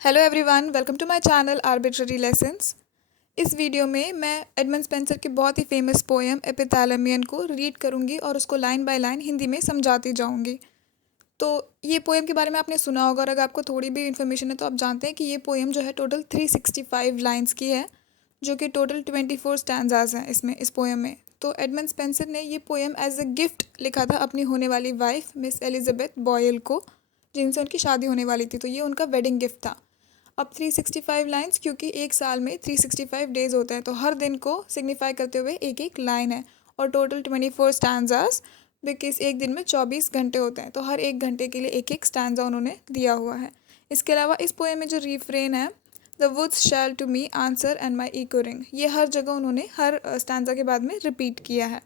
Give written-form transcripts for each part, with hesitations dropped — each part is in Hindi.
Hello everyone, welcome to my channel arbitrary lessons. इस वीडियो में मैं एडमंड स्पेंसर के बहुत ही फेमस पोएम एपिथैलेमियन को रीड करूंगी और उसको लाइन बाय लाइन हिंदी में समझाती जाऊंगी। तो ये पोएम के बारे में आपने सुना होगा और अगर आपको थोड़ी भी इन्फॉर्मेशन है तो आप जानते हैं कि ये पोएम जो है टोटल 365 लाइन्स की है, जो कि टोटल 24 स्टैंजाज हैं इसमें, इस पोएम में। तो एडमंड स्पेंसर ने ये पोएम एज अ गिफ्ट लिखा था अपनी होने वाली वाइफ मिस एलिजाबेथ बॉयल को, जिनसे उनकी शादी होने वाली थी। तो ये उनका वेडिंग गिफ्ट था। अब 365 लाइन्स, क्योंकि एक साल में 365 डेज होते हैं, तो हर दिन को सिग्निफाई करते हुए एक एक लाइन है। और टोटल 24 स्टैंजास, बिकॉज एक दिन में 24 घंटे होते हैं, तो हर एक घंटे के लिए एक एक स्टैंजा उन्होंने दिया हुआ है। इसके अलावा इस पोएम में जो रिफ्रेन है, the woods shall to me answer and my echo ring, ये हर जगह उन्होंने हर स्टैंजा के बाद में रिपीट किया है।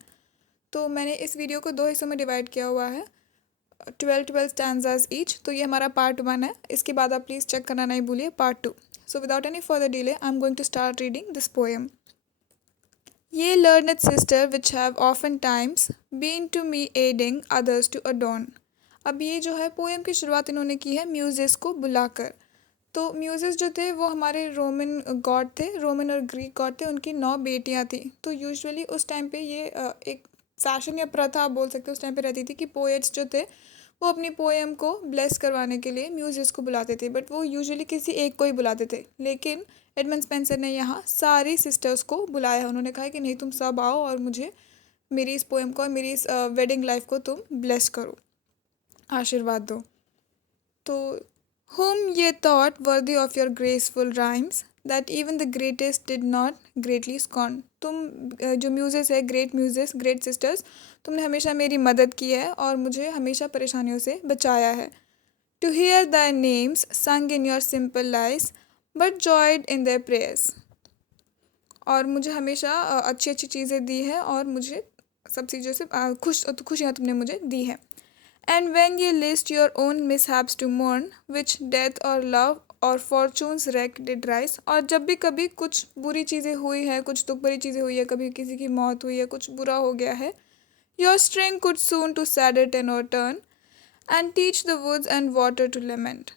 तो मैंने इस वीडियो को दो हिस्सों में डिवाइड किया हुआ है, 12 स्टैंजाज ईच। तो ये हमारा पार्ट 1 है। इसके बाद आप प्लीज़ चेक करना नहीं भूलिए part 2। So without any further delay I am going to start reading this poem. Ye learned sister which have often times been to me aiding others to adorn। अब ये जो है पोएम की शुरुआत इन्होंने की है म्यूजिस को बुलाकर। तो म्यूजिस जो थे वो हमारे रोमन गॉड थे, रोमन और ग्रीक गॉड थे। उनकी 9 बेटियां थी। तो यूजुअली उस टाइम पे ये एक फैशन या प्रथा आप बोल सकते हो उस टाइम पे रहती थी कि पोएट्स जो थे वो अपनी पोएम को ब्लेस करवाने के लिए म्यूजिस को बुलाते थे, बट वो यूजुअली किसी एक को ही बुलाते थे। लेकिन एडमंड स्पेंसर ने यहाँ सारी सिस्टर्स को बुलाया। उन्होंने कहा कि नहीं, तुम सब आओ और मुझे मेरी इस पोएम को और मेरी इस वेडिंग लाइफ को तुम ब्लेस करो, आशीर्वाद दो। तो whom ye thought worthy of your graceful rhymes, that even the greatest did not greatly scorn। तुम जो म्यूजेस है, ग्रेट म्यूजेस, ग्रेट सिस्टर्स, तुमने हमेशा मेरी मदद की है और मुझे हमेशा परेशानियों से बचाया है। To hear thy names sung in your simple lies, but joyed in their prayers। और मुझे हमेशा अच्छी अच्छी चीज़ें दी है और मुझे सब चीज़ों से खुशियाँ तुमने मुझे दी है। And when ye list your own mishaps to mourn, which death or love or fortune's wreck did rise। और जब भी कभी कुछ बुरी चीज़ें हुई है, कुछ दुख भरी चीज़ें हुई है, कभी किसी की मौत हुई है, कुछ बुरा हो गया है, your string could soon to sadder tenor turn and teach the woods and water to lament।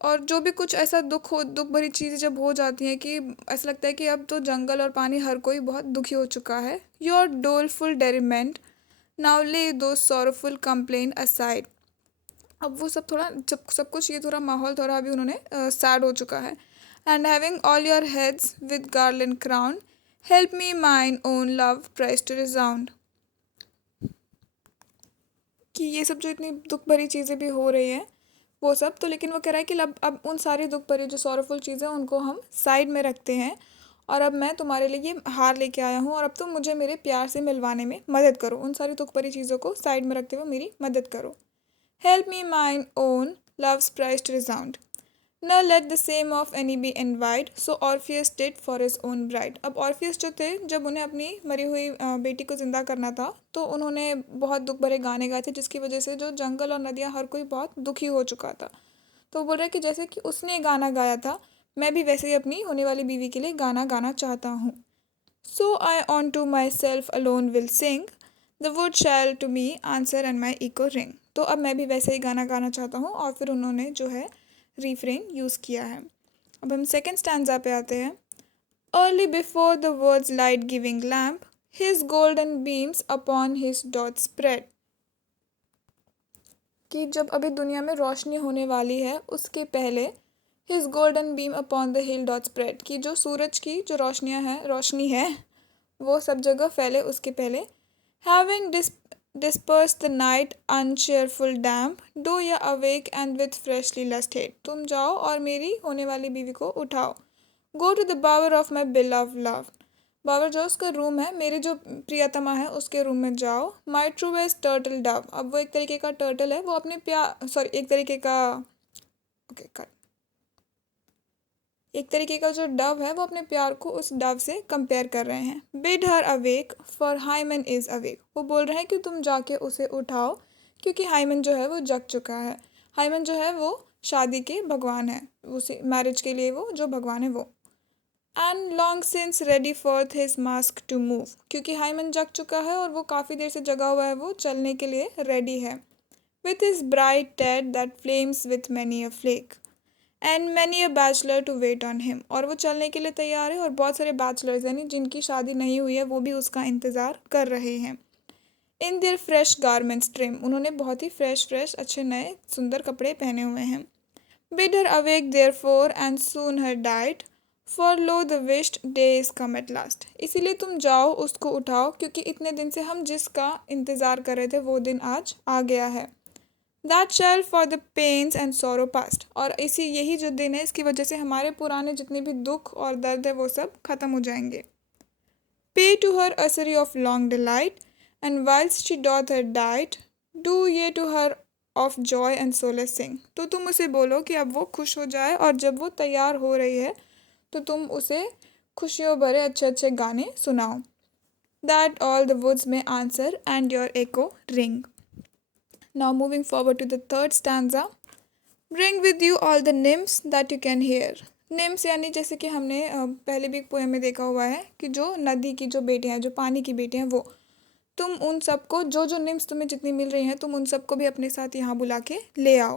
और जो भी कुछ ऐसा दुख भरी चीज़ें जब हो जाती हैं कि ऐसा लगता है कि अब तो जंगल और पानी हर कोई बहुत दुखी हो चुका है, योर डोलफुल डेरिमेंट नाउ ले दो सॉरोफुल कंप्लेन असाइड। अब वो सब थोड़ा, जब सब कुछ ये थोड़ा माहौल थोड़ा अभी उन्होंने सैड हो चुका है। And having all your heads with garland crown, help me mine own love praise to resound. कि ये सब जो इतनी दुख भरी चीज़ें भी हो रही हैं वो सब तो, लेकिन वो कह रहा है कि अब उन सारी दुख भरी जो सॉरोफुल चीज़ें उनको हम साइड में रखते हैं और अब मैं तुम्हारे लिए ये हार लेके आया हूँ और अब तुम मुझे मेरे प्यार से मिलवाने में मदद करो। उन सारी दुख भरी चीज़ों को साइड में रखते हुए मेरी मदद करो। Help me mine own love's praise to resound, ne let the same of any be envied, so Orpheus did for his own bride. अब ऑर्फियस जो थे, जब उन्हें अपनी मरी हुई बेटी को ज़िंदा करना था तो उन्होंने बहुत दुख भरे गाने गाए थे, जिसकी वजह से जो जंगल और नदियाँ हर कोई बहुत दुखी हो चुका था। तो बोल रहा है कि जैसे कि उसने गाना गाया था, मैं भी वैसे ही अपनी होने वाली बीवी के लिए गाना गाना चाहता हूँ। So I unto myself alone will sing, the wood shall to me answer and my echo ring. तो अब मैं भी वैसे ही गाना गाना चाहता हूँ और फिर उन्होंने जो है रिफ्रेन यूज़ किया है। अब हम सेकेंड स्टैंजा पे आते हैं। Early before the words light giving lamp, his golden beams upon his dot spread. कि जब अभी दुनिया में रोशनी होने वाली है उसके पहले, his golden beam upon the hill dot spread, कि जो सूरज की जो रोशनी है वो सब जगह फैले उसके पहले। Having disperse the night uncheerful damp, do ye awake and with freshly lust head. तुम जाओ और मेरी होने वाली बीवी को उठाओ। Go to the bower of my beloved love, bower जो उसका रूम है, मेरे जो प्रियतमा है उसके रूम में जाओ। माई ट्रू वेज टर्टल डव, अब वो एक तरीके का टर्टल है, वो अपने एक तरीके का एक तरीके का जो डव है वो अपने प्यार को उस डव से कंपेयर कर रहे हैं। Bid her awake for Hymen is awake, वो बोल रहे हैं कि तुम जाके उसे उठाओ क्योंकि हाइमन जो है वो जग चुका है। हाइमन जो है वो शादी के भगवान है, उसे मैरिज के लिए वो जो भगवान है वो। And long since ready for his mask to move, क्योंकि हाइमन जग चुका है और वो काफ़ी देर से जगा हुआ है, वो चलने के लिए रेडी है। With his bright tead that flames with many a flake, and many a bachelor to wait on him, और वो चलने के लिए तैयार है और बहुत सारे बैचलर्स यानी जिनकी शादी नहीं हुई है वो भी उसका इंतज़ार कर रहे हैं। In their fresh garments trim, उन्होंने बहुत ही फ्रेश अच्छे नए सुंदर कपड़े पहने हुए हैं। Bid her awake therefore and soon her dight, for lo the wished day is come at last, इसीलिए तुम जाओ उसको उठाओ क्योंकि इतने दिन से हम जिसका इंतज़ार कर रहे थे वो दिन आज आ गया है। That shall for the pains and sorrow past, और इसी यही जो दिन है इसकी वजह से हमारे पुराने जितने भी दुख और दर्द है वो सब खत्म हो जाएंगे। Pay to her usury of long delight, and whiles she doth her dight, do ye to her of joy and solace sing, तो तुम उसे बोलो कि अब वो खुश हो जाए और जब वो तैयार हो रही है तो तुम उसे खुशियों भरे अच्छे अच्छे गाने सुनाओ। That all the woods may answer and your echo ring. Now moving forward to the third stanza. Bring with you all the nymphs that you can hear. NIMS यानी जैसे कि हमने पहले भी एक पोएम में देखा हुआ है कि जो नदी की जो बेटियां हैं, जो पानी की बेटियां हैं, वो तुम उन सबको जो निम्स तुम्हें जितनी मिल रही हैं तुम उन सबको भी अपने साथ यहाँ बुला के ले आओ।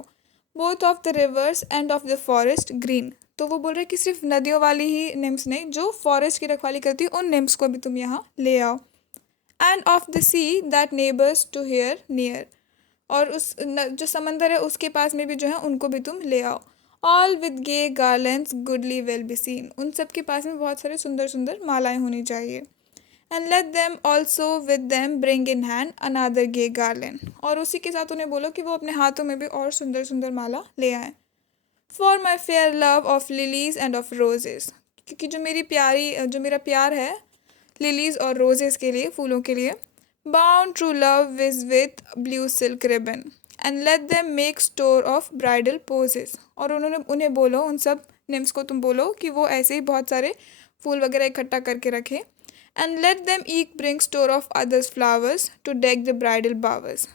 Both of the reverse and of the forest green, तो वो बोल रहे हैं कि सिर्फ नदियों वाली ही निम्स नहीं, जो फॉरेस्ट की रखवाली करती है उन निम्स को भी तुम यहाँ ले आओ। And of the sea that neighbours to here near, और जो समंदर है उसके पास में भी जो है उनको भी तुम ले आओ। All with gay garlands goodly will be seen, उन सब के पास में बहुत सारे सुंदर सुंदर मालाएं होनी चाहिए। And let them also with them bring in hand another gay garland, और उसी के साथ उन्हें बोलो कि वो अपने हाथों में भी और सुंदर सुंदर माला ले आएँ। For my fair love of lilies end of roses, क्योंकि जो मेरा प्यार है लिलीज और रोजेस के लिए, फूलों के लिए। Bound true love is with blue silk ribbon, and let them make store of bridal posies, और उन्हें बोलो, उन सब निम्स को तुम बोलो कि वो ऐसे ही बहुत सारे फूल वगैरह इकट्ठा करके रखें। And let them eke bring store of others flowers to deck the bridal bowers,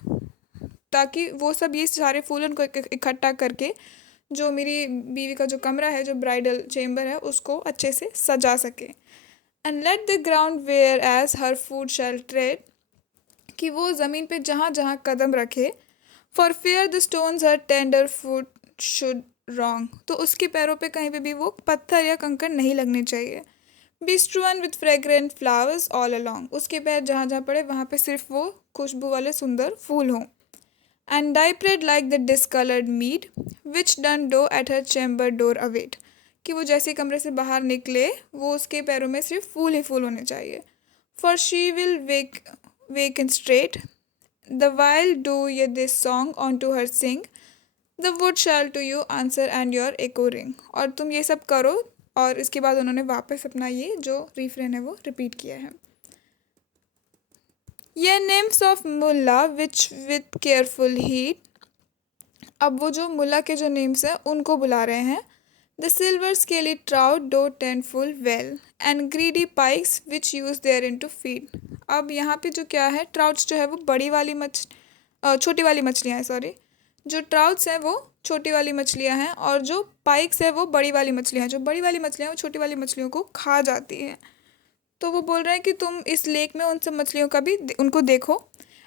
ताकि वो सब ये सारे फूल उनको इकट्ठा करके जो मेरी बीवी का जो कमरा है, जो ब्राइडल चेम्बर है, उसको अच्छे से सजा सके। And let the ground whereas her foot shall tread, कि वो ज़मीन पे जहाँ जहाँ कदम रखे। For fear the stones her tender foot should wrong, तो उसके पैरों पे कहीं पे भी वो पत्थर या कंकड़ नहीं लगने चाहिए। Be strewn with fragrant flowers all along, उसके पैर जहाँ जहाँ पड़े वहाँ पे सिर्फ वो खुशबू वाले सुंदर फूल हों। And diapered like the discoloured mead which done do at her chamber door await, कि वो जैसे कमरे से बाहर निकले वो उसके पैरों में सिर्फ फूल ही फूल होने चाहिए। For she will wake and straight, the while do ye this song unto her sing, the wood shall to you answer and your echo ring, और तुम ये सब करो। और इसके बाद उन्होंने वापस अपना ये जो रिफ्रेन है वो रिपीट किया है। Ye nymphs of Mulla which with careful heed, अब वो जो मुल्ला के जो नेम्स हैं उनको बुला रहे हैं। The silver scaly trout do tend full well, and greedy pikes which use therein to feed, अब यहाँ पे जो क्या है, ट्राउट्स जो है वो छोटी वाली मछलियाँ हैं, सॉरी, जो ट्राउट्स हैं वो छोटी वाली मछलियाँ हैं और जो पाइक्स है वो बड़ी वाली मछलियाँ हैं। जो बड़ी वाली मछलियाँ हैं वो छोटी वाली मछलियों को खा जाती हैं। तो वो बोल रहे हैं कि तुम इस लेक में उन सब मछलियों का भी उनको देखो।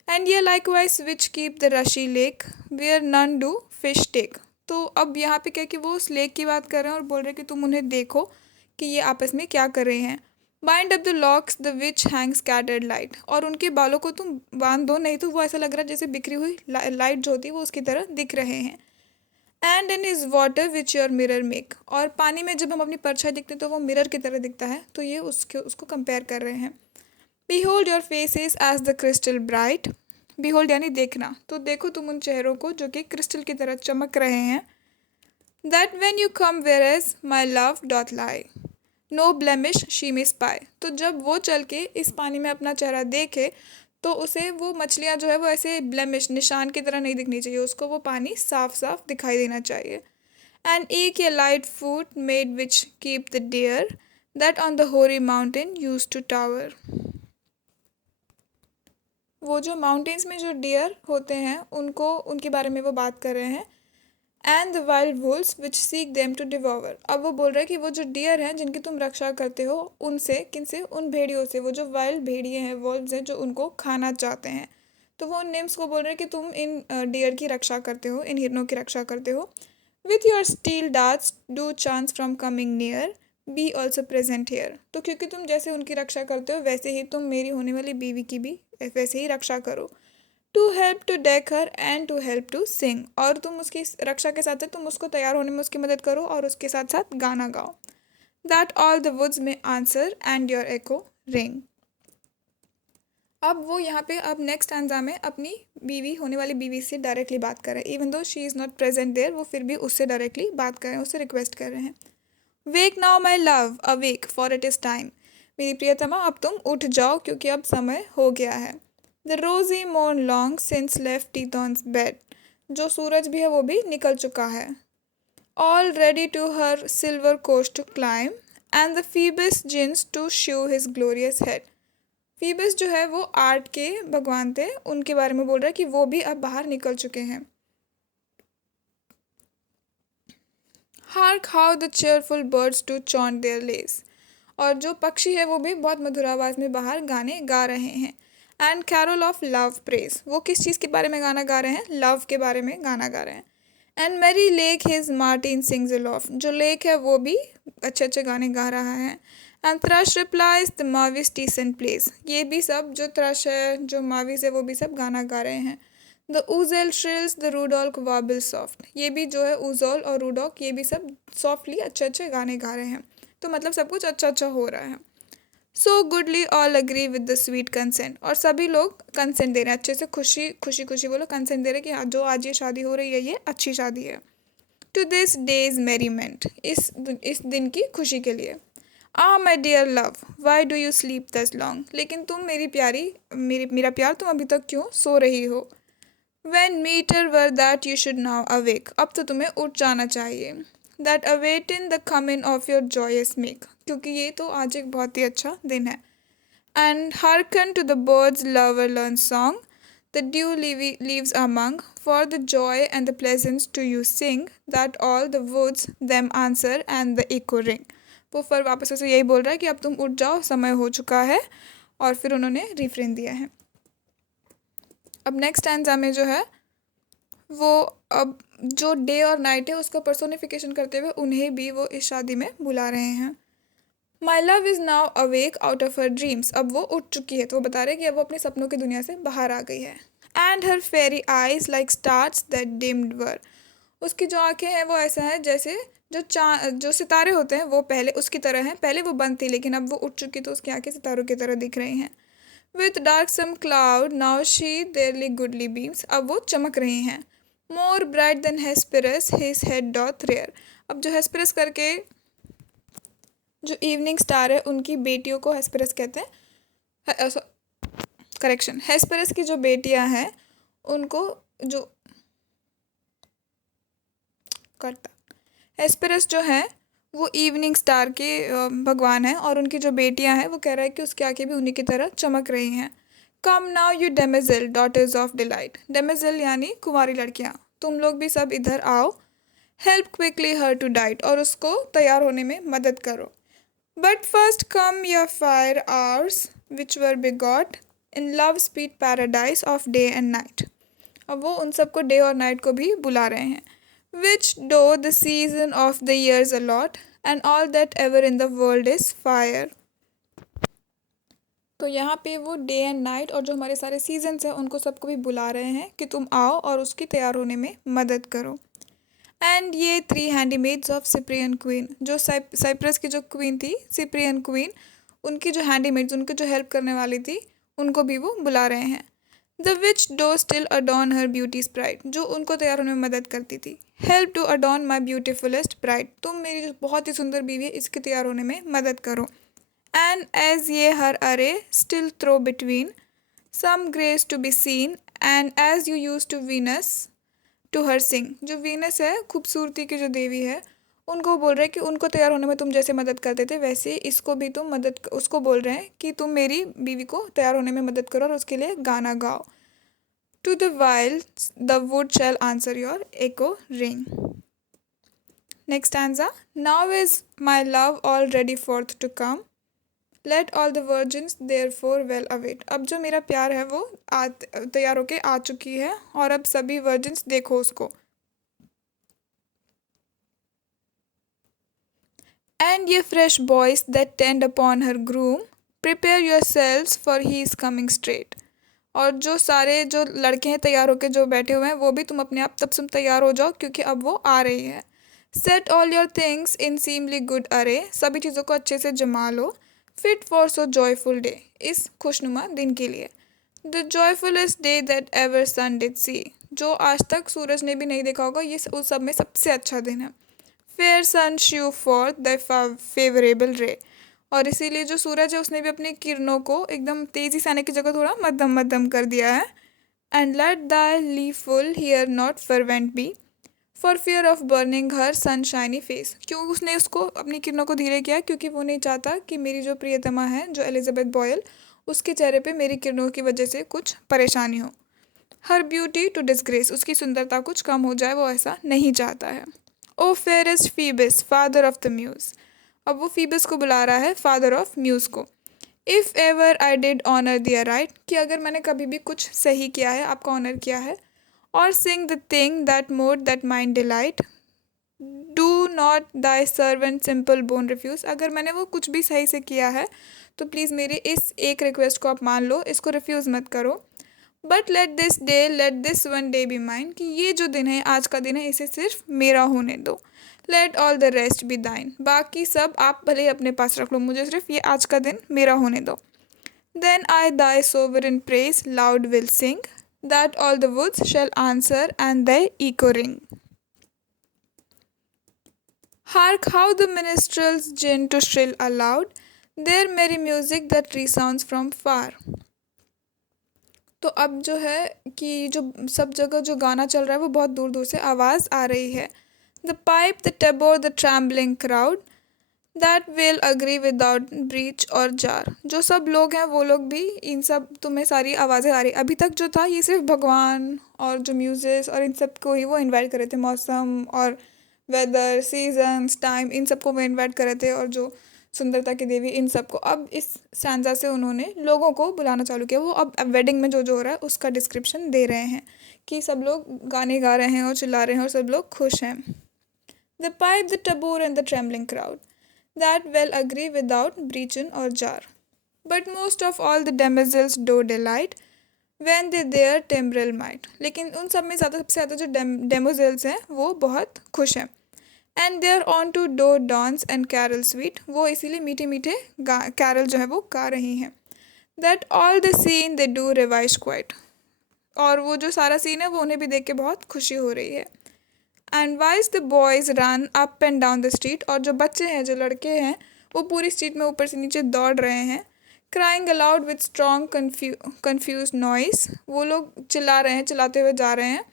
And ye likewise which keep the rushy lake where none do fish take, तो अब यहाँ पे क्या कि वो उस लेक की बात कर रहे हैं और बोल रहे हैं कि तुम उन्हें देखो कि ये आपस में क्या कर रहे हैं। Bind up the locks the which hang scattered light, और उनके बालों को तुम बांध दो, नहीं तो वो ऐसा लग रहा है जैसे बिखरी हुई लाइट जो होती है वो उसकी तरह दिख रहे हैं। And in is water which your mirror make, और पानी में जब हम अपनी परछाई दिखते हैं तो वो मिरर की तरह दिखता है, तो ये उसको कंपेयर कर रहे हैं। Behold your faces as the crystal bright, behold यानी देखना, तो देखो तुम उन चेहरों को जो कि क्रिस्टल की तरह चमक रहे हैं। That when you come whereas my love doth lie, no blemish she may spy, तो जब वो चल के इस पानी में अपना चेहरा देखे तो उसे वो मछलियाँ जो है वो ऐसे ब्लेमिश निशान की तरह नहीं दिखनी चाहिए, उसको वो पानी साफ साफ दिखाई देना चाहिए। And eke ye lightfoot maid which keep the deer that on the hoary mountain use to tower, वो जो माउंटेन्स में जो डियर होते हैं उनके बारे में वो बात कर रहे हैं। And the wild wolves which seek them to devour, अब वो बोल रहे हैं कि वो जो डियर हैं जिनकी तुम रक्षा करते हो उनसे, किनसे, उन भेड़ियों से, वो जो वाइल्ड भेड़िए हैं, वॉल्व्स हैं, जो उनको खाना चाहते हैं। तो वो निम्स को बोल रहे हैं कि तुम इन डियर की रक्षा करते हो, इन हिरनों की रक्षा करते हो। With your steel darts do चांस from coming near, be also present here. तो क्योंकि तुम जैसे उनकी रक्षा करते हो वैसे ही तुम मेरी होने वाली बीवी की भी वैसे ही रक्षा करो। To help to deck her and to help to sing, और तुम उसकी रक्षा के साथ साथ तुम उसको तैयार होने में उसकी मदद करो और उसके साथ साथ गाना गाओ। That all the woods may answer and your echo ring. अब वो यहाँ पे अब नेक्स्ट स्टैंजा में अपनी बीवी होने वाली बीवी से डायरेक्टली बात कर रहे हैं। Even though she is not present there, वो फिर भी उससे डायरेक्टली बात कर रहे हैं, उससे रिक्वेस्ट कर रहे हैं। Wake now my love awake for it is time, मेरी प्रियतमा अब तुम उठ जाओ क्योंकि अब समय हो गया है। The rosy morn long since left Tithonus bed, जो सूरज भी है वो भी निकल चुका है। All ready to her silver coast to climb and the Phoebus gins to show his glorious head. Phoebus जो है वो आर्ट के भगवान थे, उनके बारे में बोल रहा है कि वो भी अब बाहर निकल चुके हैं। Hark how the cheerful birds do chant their lays, और जो पक्षी है वो भी बहुत मधुर आवाज़ में बाहर गाने गा रहे हैं। And carol of love praise, वो किस चीज़ के बारे में गाना गा रहे हैं? लव के बारे में गाना गा रहे हैं। And merry lark his matins sings aloft, जो लेक है वो भी अच्छे अच्छे गाने गा रहा है। And thrush replies the mavis descant plays, ये भी सब जो थ्रश है जो माविस है वो भी सब गाना गा रहे हैं। द ऊजेल श्रिल्स द रूडॉल्क वाबिल सॉफ्ट, ये भी जो है ऊजोल और रूडॉक ये भी सब सॉफ्टली अच्छे अच्छे गाने गा रहे हैं। तो मतलब सब कुछ अच्छा अच्छा हो रहा है। So goodly all agree with the sweet consent, और सभी लोग कंसेंट दे रहे हैं अच्छे से, खुशी खुशी खुशी बोलो कंसेंट दे रहे हैं कि हाँ जो आज ये शादी हो रही है ये अच्छी शादी है। टू दिस डेज मेरीमेंट, इस दिन की खुशी के लिए। My dear love why do you sleep thus long, लेकिन तुम मेरी प्यारी मेरा प्यार तुम अभी तक क्यों सो रही हो। When meter were that you should now awake, अब तो तुम्हें उठ जाना चाहिए। That awaiting the coming of your joyous make, क्योंकि ये तो आज एक बहुत ही अच्छा दिन है। And hearken to the birds lover learn song, the dew leaves among, for the joy and the pleasance to you sing, that all the woods them answer and the echo ring। वो फिर वापस से यही बोल रहा है कि अब तुम उठ जाओ समय हो चुका है, और फिर उन्होंने रिफ्रेन दिया है। अब नेक्स्ट स्टैंजा में जो है वो अब जो डे और नाइट है उसका पर्सोनिफिकेशन करते हुए उन्हें भी वो इस शादी में बुला रहे हैं। My love is now awake out of her dreams, अब वो उठ चुकी है, तो वो बता रहे हैं कि अब वो अपने सपनों की दुनिया से बाहर आ गई है। And her fair eyes like stars that dimmed were, उसकी जो आंखें हैं वो ऐसा है जैसे जो सितारे होते हैं वो पहले उसकी तरह हैं, पहले वो बंद थी लेकिन अब वो उठ चुकी तो उसकी आंखें सितारों की तरह दिख रही हैं। With darksome cloud now she their goodly beams, अब वो चमक रही हैं। More bright than Hesperus his head doth rear, अब जो हेस्पेरस करके जो इवनिंग स्टार है उनकी बेटियों को हेस्पेरस कहते हैं। करेक्शन, हेस्पेरस की जो बेटियां हैं उनको जो करता हेस्पेरस जो है वो इवनिंग स्टार के भगवान हैं, और उनकी जो बेटियां हैं वो कह रहा है कि उसकी आंखें भी उन्हीं की तरह चमक रही हैं। Come now you damsel daughters of delight, damsel यानी कुंवारी लड़कियां, तुम लोग भी सब इधर आओ। Help quickly her to dight, और उसको तैयार होने में मदद करो। But first come your fair hours which were begot in love speed paradise of day and night, अब वो उन सबको डे और नाइट को भी बुला रहे हैं। Which do the season of the years allot and all that ever in the world is fair, तो यहाँ पे वो डे एंड नाइट और जो हमारे सारे सीजन्स हैं उनको सबको भी बुला रहे हैं कि तुम आओ और उसकी तैयार होने में मदद करो। एंड ये 3 हैंडीमेड्स ऑफ सिप्रियन क्वीन, जो साइप्रस की जो क्वीन थी सिप्रियन क्वीन, उनकी जो हैंडीमेड्स उनकी जो हेल्प करने वाली थी उनको भी वो बुला रहे हैं। The which do still adorn her beauty sprite, जो उनको तैयार होने में मदद करती थी। Help to adorn my beautifullest bride, तुम मेरी जो बहुत ही सुंदर बीवी है इसके तैयार होने में मदद करो। And as ye her array still throw between some grace to be seen and as you use to Venus to her sing, जो वीनस है खूबसूरती की जो देवी है उनको बोल रहे हैं कि उनको तैयार होने में तुम जैसे मदद करते थे वैसे इसको भी तुम मदद, उसको बोल रहे हैं कि तुम मेरी बीवी को तैयार होने में मदद करो और उसके लिए गाना गाओ। To the wild the wood shall answer your echo ring. Next answer, now is my love all ready forth to come let all the virgins therefore well await, अब जो मेरा प्यार है वो तैयार होके आ चुकी है और अब सभी वर्जिन्स देखो उसको। And ye fresh boys that tend upon her groom, prepare yourselves for he is coming straight. और जो सारे जो लड़के हैं तैयार होकर जो बैठे हुए हैं, वो भी तुम अपने आप तब तुम तैयार हो जाओ, क्योंकि अब वो आ रही है। Set all your things in seemly good array, सभी चीज़ों को अच्छे से जमा लो। Fit for so joyful day, इस खुशनुमा दिन के लिए। The joyfullest day that ever sun did see, जो आज तक सूरज ने भी नहीं देखा होगा, ये उस सब में सबसे अच्छा दिन है। Fair sun shew for the favourable ray, और इसीलिए जो सूरज है उसने भी अपनी किरणों को एकदम तेज़ी से आने की जगह थोड़ा मध्यम मध्यम कर दिया है। And let the lifeful here not fervent be, for fear of burning her sunshiny face, क्यों उसने उसको अपनी किरणों को धीरे किया, क्योंकि वो नहीं चाहता कि मेरी जो प्रियतमा है जो एलिजाबेथ बॉयल, उसके चेहरे पे मेरी किरणों की वजह से कुछ परेशानी हो। हर ब्यूटी टू डिसग्रेस, उसकी सुंदरता कुछ कम हो जाए, वो ऐसा नहीं चाहता है। O fairest Phoebus father of the muses, अब वो फीबस को बुला रहा है फादर ऑफ म्यूज़ को। If ever I did honour their right, कि अगर मैंने कभी भी कुछ सही किया है, आपका ऑनर किया है। और sing the thing that more that mind delight, do not thy servant simple bone refuse, अगर मैंने वो कुछ भी सही से किया है तो प्लीज़ मेरी इस एक रिक्वेस्ट को आप मान लो, इसको रिफ्यूज़ मत करो। But let this day, let this one day be mine, कि ये जो दिन है, आज का दिन है, इसे सिर्फ मेरा होने दो। Let all the rest be thine, बाकी सब आप भले ही अपने पास रख लो, मुझे सिर्फ ये आज का दिन मेरा होने दो। Then I thy sovereign praise loud will sing, that all the woods shall answer and they echo ring. Hark how the minstrels gin to shrill aloud their merry music that resounds from far। तो अब जो है कि जो सब जगह जो गाना चल रहा है वो बहुत दूर दूर से आवाज़ आ रही है। The pipe the tabor the trembling crowd that will agree without breach or jar, जो सब लोग हैं वो लोग भी, इन सब तुम्हें सारी आवाज़ें आ रही। अभी तक जो था ये सिर्फ भगवान और जो म्यूजिक और इन सब को ही वो इनवाइट कर रहे थे, मौसम और वेदर सीजन्स टाइम, इन सबको वो इनवाइट कर रहे थे, और जो सुंदरता की देवी, इन सबको। अब इस स्टैंजा से उन्होंने लोगों को बुलाना चालू किया। वो अब वेडिंग में जो जो हो रहा है उसका डिस्क्रिप्शन दे रहे हैं कि सब लोग गाने गा रहे हैं और चिल्ला रहे हैं और सब लोग खुश हैं। The pipe the tabor and the trembling crowd that well agree without breach or jar, but most of all the demoiselles do delight when they their timbrel might, लेकिन उन सब में ज़्यादा सबसे ज़्यादा जो डेमोजेल्स हैं वो बहुत खुश हैं। And there on to do dance and carol sweet, वो इसीलिए मीठे मीठे कैरल जो है वो गा रही हैं। That all the scene they do revise quite, और वो जो सारा सीन है वो उन्हें भी देख के बहुत खुशी हो रही है। And wise the boys run up and down the street, और जो बच्चे हैं जो लड़के हैं वो पूरी स्ट्रीट में ऊपर से नीचे दौड़ रहे हैं। Crying allowed with strong confuse noise, वो लोग चिल्ला रहे हैं, चिल्लाते हुए जा रहे हैं।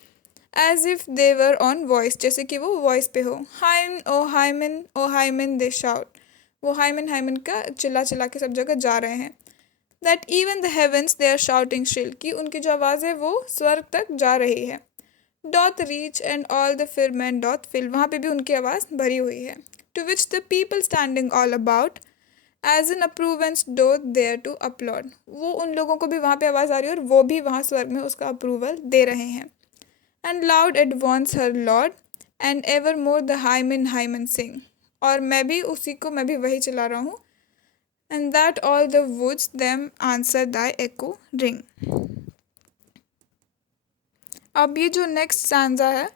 As if they were on voice, जैसे कि वो वॉइस पे हो। Hymen o Hymen o Hymen they shout, वो हाइमन हाइमन का चिल्ला चिल्ला के सब जगह जा रहे हैं। That even the heavens they are shouting shrill, की उनकी जो आवाज़ है वो स्वर्ग तक जा रही है। Doth reach and all the firmament doth fill, वहाँ पे भी उनकी आवाज़ भरी हुई है। To which the people standing all about as in approvance do thereto applaud, वो उन लोगों को भी वहाँ पे आवाज़ आ रही है और वो भी वहाँ स्वर्ग में उसका अप्रूवल दे रहे हैं। And loud advance her laud and ever more the hymen hymen sing, और मैं भी उसी को, मैं भी वही चला रहा हूँ। And that all the woods them answer thy echo ring. अब ये जो नेक्स्ट स्टैंजा है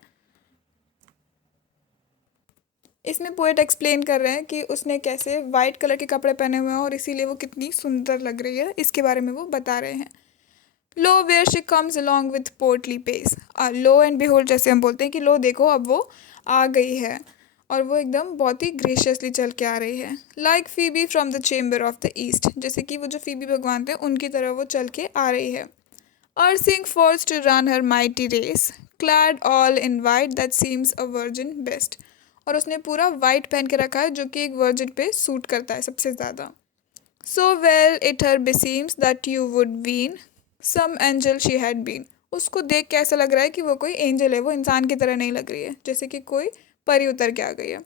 इसमें पोएट एक्सप्लेन कर रहे हैं कि उसने कैसे वाइट कलर के कपड़े पहने हुए हैं और इसीलिए वो कितनी सुंदर लग रही है, इसके बारे में वो बता रहे हैं। Lo where she comes along with portly pace, lo and behold जैसे हम बोलते हैं कि लो देखो अब वो आ गई है, और वो एकदम बहुत ही ग्रेशियसली चल के आ रही है। Like Phoebe from the chamber of the east, जैसे कि वो जो फीबी भगवान थे उनकी तरह वो चल के आ रही है। Arising forth to run her mighty race clad all in white that seems a virgin best, और उसने पूरा वाइट पहन के रखा है जो कि एक वर्जिन पे सूट करता है सबसे ज़्यादा। So well it her beseems that you would been some angel she had been, उसको देख के ऐसा लग रहा है कि वो कोई एंजल है, वो इंसान की तरह नहीं लग रही है, जैसे कि कोई परी उतर के आ गई है।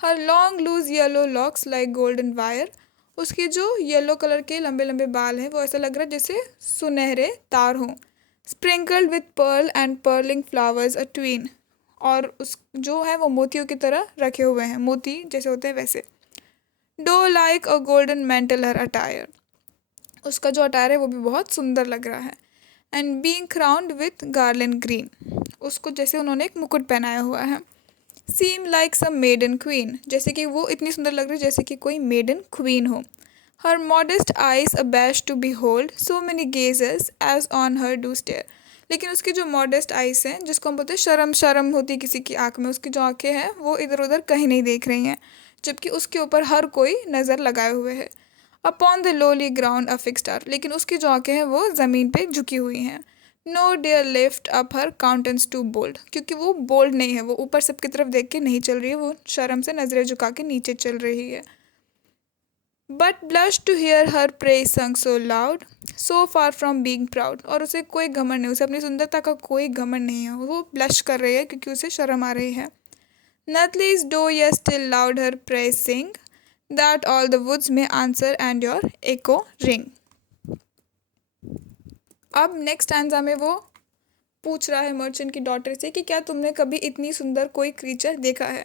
Her long loose yellow locks like golden wire, उसके जो येलो कलर के लंबे लंबे बाल हैं वो ऐसा लग रहा है जैसे सुनहरे तार हों। Sprinkled with Perl and pearling flowers a tween, और उस जो है वो मोतियों की तरह रखे हुए हैं, मोती जैसे होते हैं वैसे। Do like a golden mental her attire, उसका जो अटायर है वो भी बहुत सुंदर लग रहा है। And being crowned with garland green, उसको जैसे उन्होंने एक मुकुट पहनाया हुआ है। Seem like some maiden queen, जैसे कि वो इतनी सुंदर लग रही है जैसे कि कोई मेडन क्वीन हो। Her modest eyes abash to behold so many gazes as on her do stare, लेकिन उसकी जो मॉडेस्ट आइज हैं, जिसको हम बोलते हैं शर्म शर्म होती है किसी की आंख में, उसकी जो आंखें हैं वो इधर उधर कहीं नहीं देख रही हैं, जबकि उसके ऊपर हर कोई नज़र लगाए हुए है। Upon the lowly ground affixed are, लेकिन उसकी जो आंखें हैं वो ज़मीन पे झुकी हुई हैं। No dare lift up her countenance too bold, क्योंकि वो बोल्ड नहीं है, वो ऊपर सबकी तरफ देख के नहीं चल रही है, वो शर्म से नज़रें झुका के नीचे चल रही है। But blush to hear her praise sung so loud so far from being proud, और उसे कोई घमंड नहीं, उसे अपनी सुंदरता का कोई घमंड नहीं है, वो ब्लश कर रही है क्योंकि उसे शर्म आ रही है। Nathless do ye still loud her praise sing that all the woods may answer and your echo ring. अब नेक्स्ट स्टैंजा में वो पूछ रहा है मर्चेंट की डॉटर से कि क्या तुमने कभी इतनी सुंदर कोई क्रीचर देखा है।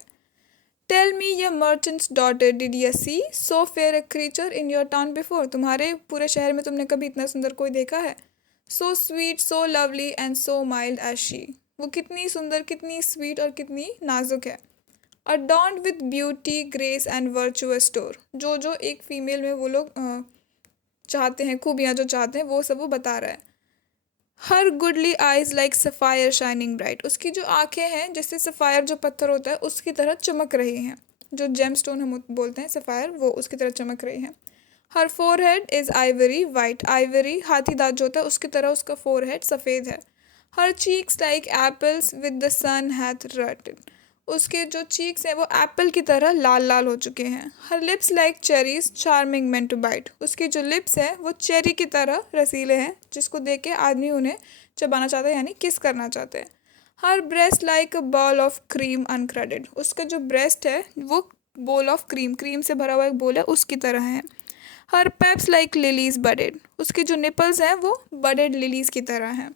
Tell me ye merchants daughter, did you see so fair a creature in your town before, तुम्हारे पूरे शहर में तुमने कभी इतना सुंदर कोई देखा है। So sweet so lovely and so mild as she, वो कितनी सुंदर, कितनी स्वीट और कितनी नाजुक है। Adorned with beauty grace and virtuous store, जो जो एक फीमेल में वो लोग चाहते हैं, खूबियाँ जो चाहते हैं वो सब वो बता रहा है। Her goodly eyes like sapphire shining bright, उसकी जो आंखें हैं जैसे सफ़ायर जो पत्थर होता है उसकी तरह चमक रही हैं, जो जेम स्टोन हम बोलते हैं सफ़ायर, वो उसकी तरह चमक रही हैं। Her forehead is ivory white, ivory हाथी दांत जो होता है उसकी तरह उसका फोरहेड सफ़ेद है। Her cheeks like apples with the sun hath rudded, उसके जो चीक्स हैं वो एप्पल की तरह लाल लाल हो चुके हैं। Her lips like cherries charming men to bite, उसकी जो लिप्स हैं वो चेरी की तरह रसीले हैं, जिसको देख के आदमी उन्हें चबाना चाहता है, यानी किस करना चाहते हैं। Her breast like a bowl of cream uncrudded, उसका जो ब्रेस्ट है वो बोल ऑफ क्रीम, क्रीम से भरा हुआ एक बोल है उसकी तरह है। हर पेप्स लाइक लिलीज बडेड, उसके जो निपल्स हैं वो बडेड लिलीज की तरह हैं।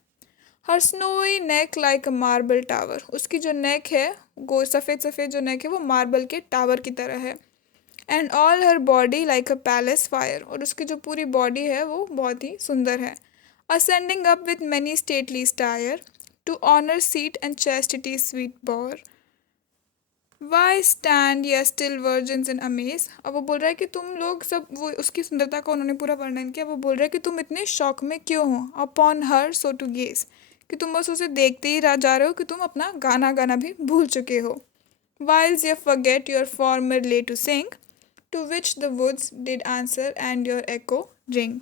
Her snowy neck like a marble tower, उसकी जो नेक है गो सफ़ेद सफ़ेद जो नेक है वो मार्बल के टावर की तरह है। And all her body like a palace fire, और उसकी जो पूरी बॉडी है वो बहुत ही सुंदर है। Ascending up with many stately stair to honour seat and chastity sweet bower, why stand ye still virgins in amaze, अब वो बोल रहा है कि तुम लोग सब, वो उसकी सुंदरता का उन्होंने पूरा वर्णन किया, वो बोल रहा है कि तुम इतने शौक में क्यों हो। Upon her so to gaze, कि तुम बस उसे देखते ही रह जा रहे हो कि तुम अपना गाना गाना भी भूल चुके हो। Whiles you forget your former lay to sing to which the woods did answer and your echo ring.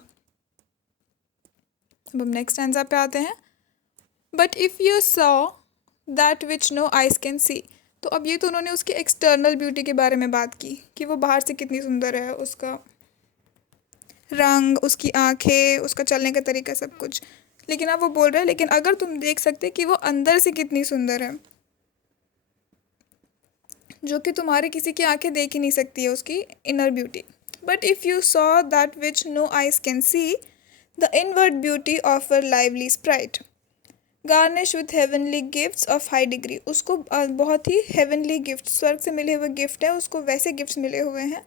अब हम नेक्स्ट आंसर पे आते हैं। But if you saw that which no eyes can see, तो अब ये तो उन्होंने उसकी एक्सटर्नल ब्यूटी के बारे में बात की कि वो बाहर से कितनी सुंदर है, उसका रंग, उसकी आंखें, उसका चलने का तरीका, सब कुछ। लेकिन अब वो बोल रहा है लेकिन अगर तुम देख सकते कि वो अंदर से कितनी सुंदर है, जो कि तुम्हारे किसी की आंखें देख ही नहीं सकती है, उसकी inner beauty. But if you saw that which no eyes can see the inward beauty of a lively sprite garnished with heavenly gifts of high degree, उसको बहुत ही हेवनली गिफ्ट, स्वर्ग से मिले हुए गिफ्ट है, उसको वैसे गिफ्ट्स मिले हुए हैं।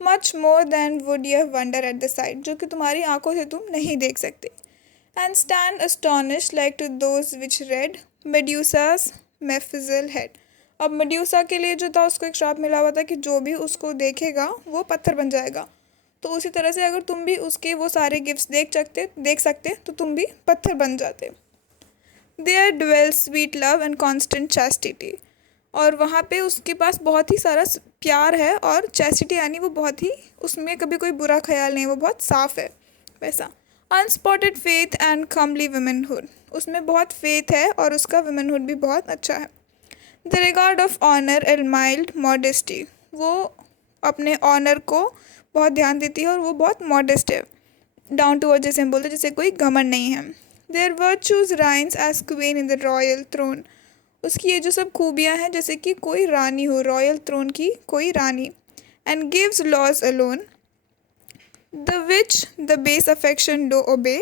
Much more than would you wonder at the sight, जो कि तुम्हारी आंखों से तुम नहीं देख सकते। And stand astonish like to those which red Medusa's mazeful head, अब मेड्यूसा के लिए जो था उसको एक श्राप मिला हुआ था कि जो भी उसको देखेगा वो पत्थर बन जाएगा, तो उसी तरह से अगर तुम भी उसके वो सारे गिफ्ट्स देख सकते तो तुम भी पत्थर बन जाते। There dwell sweet love and constant chastity, और वहाँ पे उसके पास बहुत ही सारा प्यार है, और चैस्टिटी यानी वो बहुत ही, उसमें कभी कोई बुरा ख्याल नहीं, वो बहुत साफ़ है वैसा। अनस्पॉटेड फेथ एंड कमली वुमेनहुड, उसमें बहुत फेथ है और उसका वुमेनहुड भी बहुत अच्छा है। The regard of honour and mild modesty, वो अपने ऑनर को बहुत ध्यान देती है और वो बहुत मॉडेस्ट है, डाउन टू अर्थ जैसे हम बोलते हैं, जैसे कोई घमंड नहीं है। There virtues reigns as queen in the royal throne, उसकी ये जो सब खूबियाँ हैं जैसे कि कोई रानी हो, रॉयल थ्रोन की कोई रानी। And gives laws alone the which the base affection do obey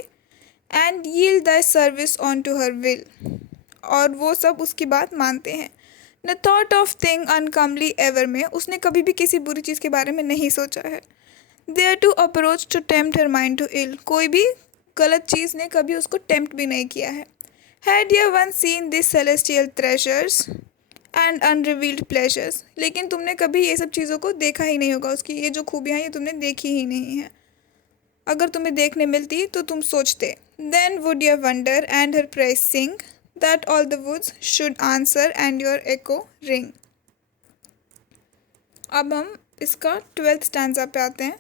and yield the service unto her will, और वो सब उसकी बात मानते हैं, ne thought of thing uncomely ever may, उसने कभी भी किसी बुरी चीज़ के बारे में नहीं सोचा है। Thereto approach to tempt her mind to ill, कोई भी गलत चीज़ ने कभी उसको टेम्प्ट भी नहीं किया है। Had you one seen this celestial treasures and unrevealed pleasures, लेकिन तुमने कभी ये सब चीज़ों को देखा ही नहीं होगा, उसकी ये जो खूबियाँ हैं ये तुमने देखी ही नहीं है। अगर तुम्हें देखने मिलती तो तुम सोचते, then would you wonder and her praise sing that all the woods should answer and your echo ring. अब हम इसका 12th स्टैंजा पे आते हैं,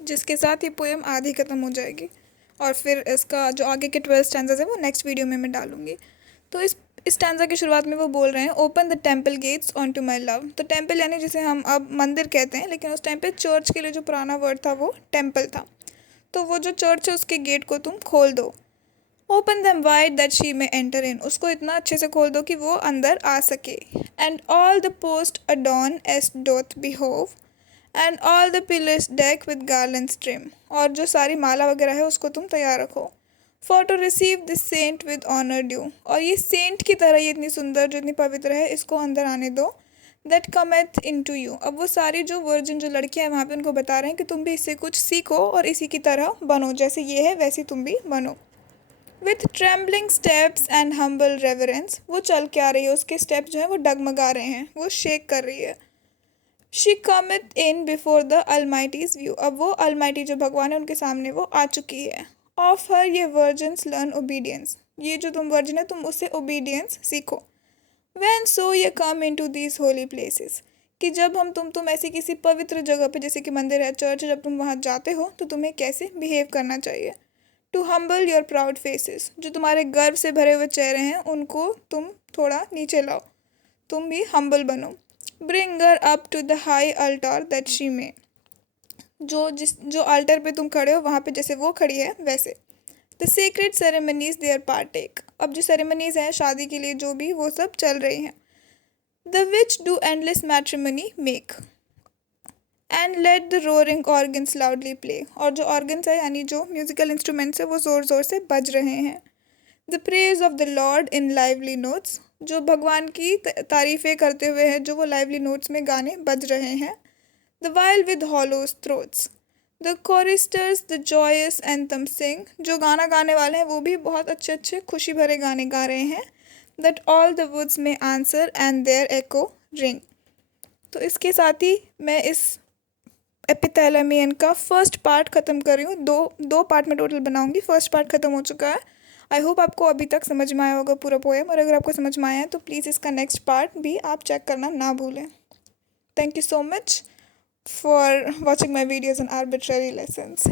जिसके साथ ये पोएम आधी ख़त्म हो जाएगी, और फिर इसका जो आगे के 12 स्टैंजाज है वो नेक्स्ट वीडियो में मैं डालूँगी। तो इस स्टैंजा की शुरुआत में वो बोल रहे हैं, open the temple gates unto my love. तो टेम्पल यानी जिसे हम अब मंदिर कहते हैं, लेकिन उस टाइम पे चर्च के लिए जो पुराना वर्ड था वो टेम्पल था। तो वो जो चर्च है उसके गेट को तुम खोल दो। Open them wide that she में एंटर इन, उसको इतना अच्छे से खोल दो कि वो अंदर आ सके। And all the posts adorn as doth behove and all the pillars deck with garlands trim, और जो सारी माला वगैरह है उसको तुम तैयार रखो। For to receive this saint with honour due, और ये सेंट की तरह ये इतनी सुंदर जो इतनी पवित्र है इसको अंदर आने दो। दैट कमेथ इन टू यू, अब वो सारी जो वर्जिन जो लड़कियां हैं वहाँ पे उनको बता रहे हैं कि तुम भी इससे कुछ सीखो और इसी की तरह बनो, जैसे ये है वैसे तुम भी बनो। With trembling steps and humble reverence, वो चल के आ रही है, उसके स्टेप जो है वो डगमगा रहे हैं, वो शेक कर रही है। She cometh in before the almighty's view, अब वो अलमाइटी जो भगवान है उनके सामने वो आ चुकी है। ऑफ हर ये वर्जन्स लर्न ओबीडियंस, ये जो तुम वर्जन है तुम उससे ओबीडियंस सीखो। वैन सो ये कम इन टू दीज होली प्लेसेस, कि जब हम तुम ऐसी किसी पवित्र जगह पे जैसे कि मंदिर है, चर्च है, जब तुम वहाँ जाते हो तो तुम्हें कैसे बिहेव करना चाहिए। To humble your proud faces, जो तुम्हारे गर्व से भरे हुए चेहरे हैं उनको तुम थोड़ा नीचे लाओ, तुम भी हम्बल बनो। Bring her up to the high altar that she may, जो अल्टर पे तुम खड़े हो वहाँ पे जैसे वो खड़ी है वैसे। The secret ceremonies there partake, अब जो सेरेमनीज हैं शादी के लिए जो भी वो सब चल रही हैं। The which do endless matrimony make and let the roaring organs loudly play, और जो ऑर्गन्स है यानी जो म्यूजिकल इंस्ट्रूमेंट्स है वो ज़ोर ज़ोर से बज रहे हैं। The praise of the Lord in lively notes, जो भगवान की तारीफ़ें करते हुए हैं जो वो लाइवली नोट्स में गाने बज रहे हैं। The while with hollow throats, the choristers the joyous anthem sing, जो गाना गाने वाले हैं वो भी बहुत अच्छे अच्छे खुशी भरे गाने गा रहे हैं। That all the woods may answer and their echo ring. तो इसके साथ ही मैं इस एपिथैलेमियन का फर्स्ट पार्ट ख़त्म कर रही हूँ। दो पार्ट में टोटल बनाऊँगी, फर्स्ट पार्ट ख़त्म हो चुका है। आई होप आपको अभी तक समझ में आया होगा पूरा पोएम, और अगर आपको समझ में आया है तो प्लीज़ इसका नेक्स्ट पार्ट भी आप चेक करना ना भूलें। Thank you so much for watching my videos on arbitrary lessons.